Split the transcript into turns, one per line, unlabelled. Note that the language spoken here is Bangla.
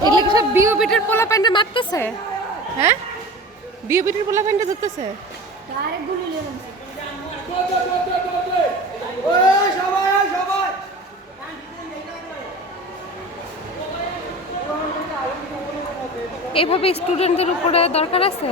এগুলো কি সব বিও বিটের পোলা প্যান্টে মারতেছে? হ্যাঁ? বিও বিটের পোলা প্যান্টে ধরতেছে? এইভাবে স্টুডেন্টদের উপরে দরকার আছে?